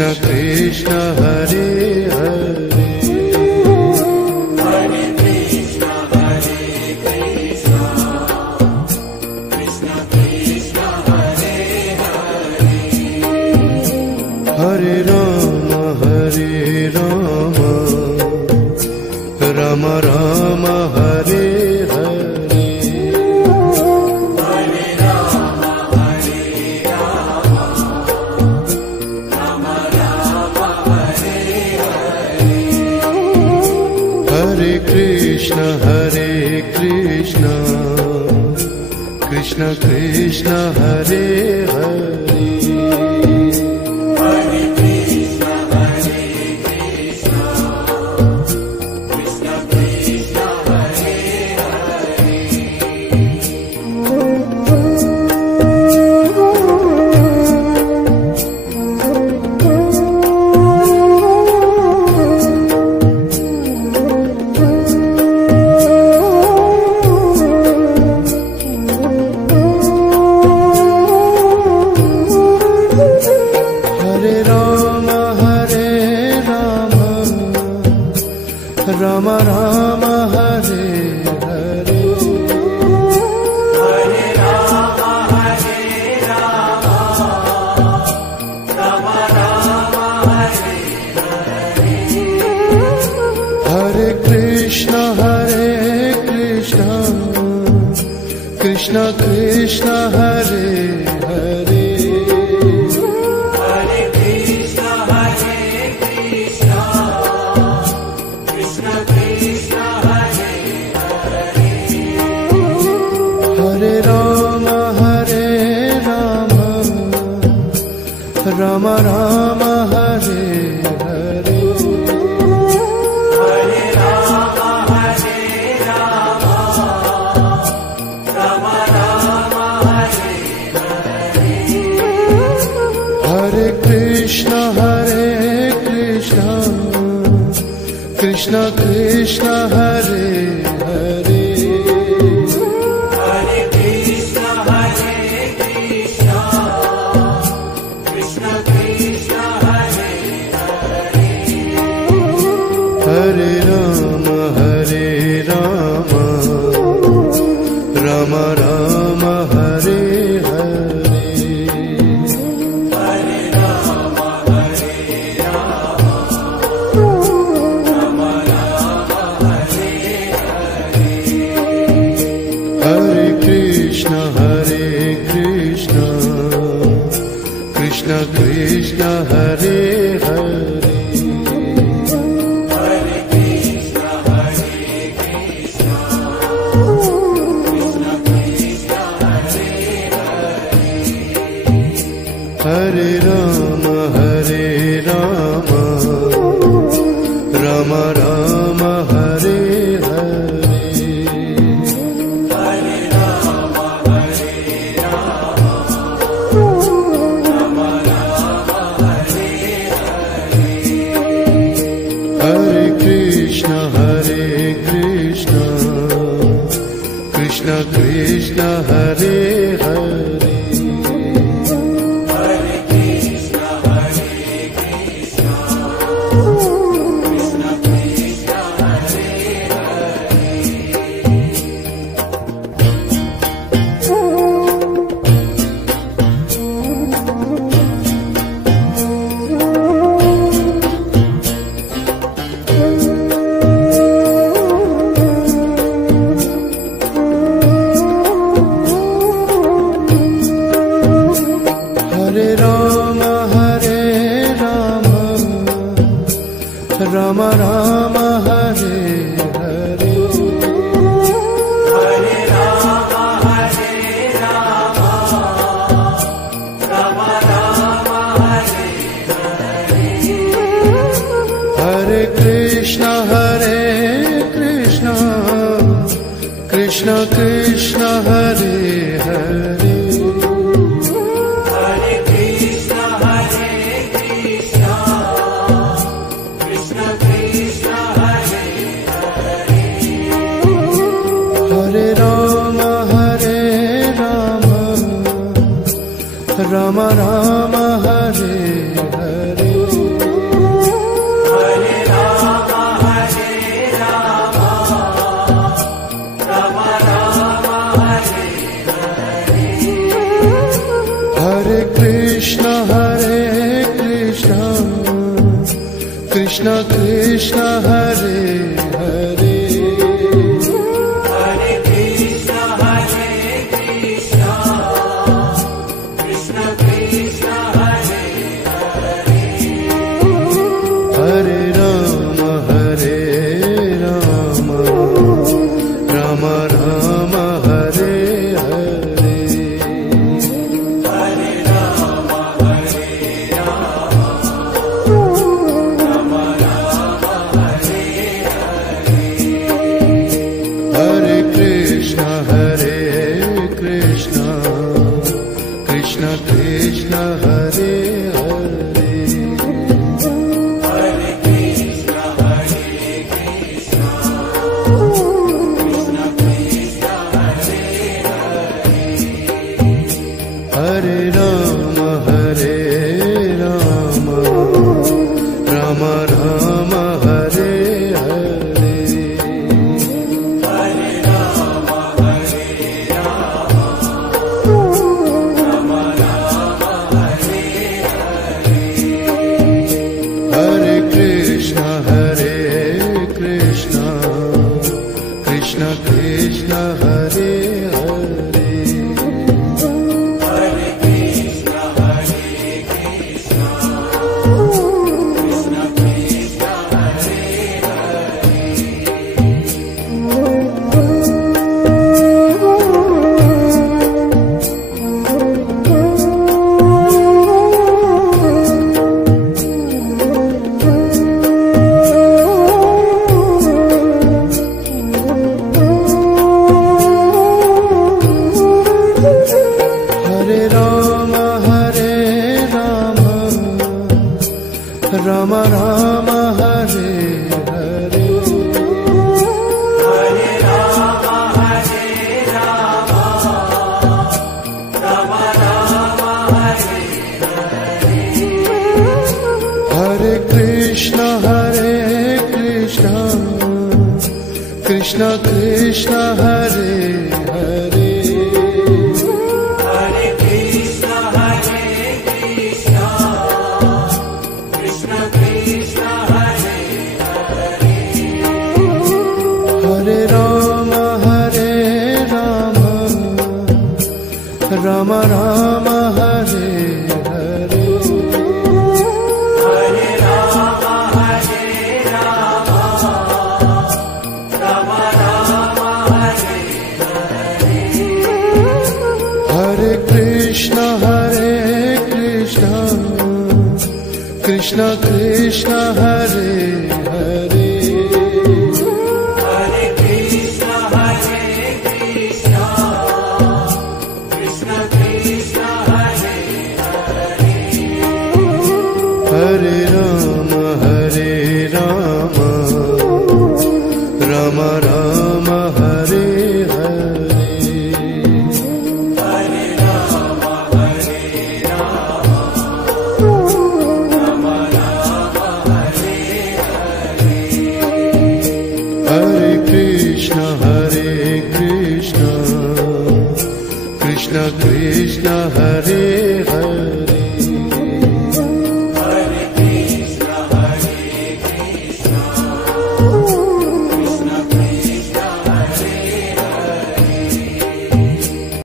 Krishna Krishna Hare Hare Hare Krishna Krishna Krishna Hare Hare Hare Ram Ram Ram Hare Hare Hare Ram Ram Ram Hare Hare Hare Krishna Krishna Krishna Hare Hare Hare Krishna Krishna Krishna Hare Hare Ram Ram Hare Hare Hare Ram Ram Ram Hare Hare Hare Krishna Krishna Krishna Hare Hare Hare Krishna Krishna Krishna Hare Hare Hare Ram Ram Ram Hare Hare Hare Ram Ram Ram Hare Hare Hare Krishna Krishna Krishna Hare Hare Hare Krishna Krishna Krishna Hare Hare Hare Ram Ram Ram Hare Hare Hare Ram Ram Ram Hare Hare Hare Krishna Krishna Krishna Hare Hare Hare Krishna Krishna Krishna Hare Hare Hare Ram Ram Ram Hare Hare Hare Ram Ram Ram Hare Hare Hare Krishna Krishna Krishna Hare Hare Hare Krishna Krishna Krishna Hare Hare Hare Ram Ram Ram Hare Hare Hare Ram Ram Ram Hare Hare Hare Krishna Krishna Krishna Hare Hare Hare Krishna Krishna Krishna Hare Hare Hare Ram Ram Ram Hare Hare Krishna Krishna Hare Hare Hare Krishna Krishna Krishna Hare Hare Hare Rama Rama Rama Hare Hare Hare Rama Rama Rama Hare Hare Hare Krishna Krishna Krishna Hare Hare Hare Krishna Krishna Krishna Hare Hare Hare Rama Rama Rama Hare Hare Hare Rama Rama Rama Hare Hare Hare Krishna Krishna Krishna Hare Hare Hare Krishna Krishna Krishna Hare Hare Rama Rama Rama Hare Hare Hare Rama Rama Rama Hare Hare Krishna Krishna Krishna Hare Hare Hare Krishna Krishna Krishna Hare Hare Hare Rama Rama Rama Hare Hare Hare Rama Rama Rama Hare Hare Krishna Krishna Krishna Hare Hare Hare Krishna Krishna Krishna Hare Hare Hare Rama Rama Rama Hare Hare Hare Rama Rama Rama Hare Hare Krishna Krishna Krishna Hare Hare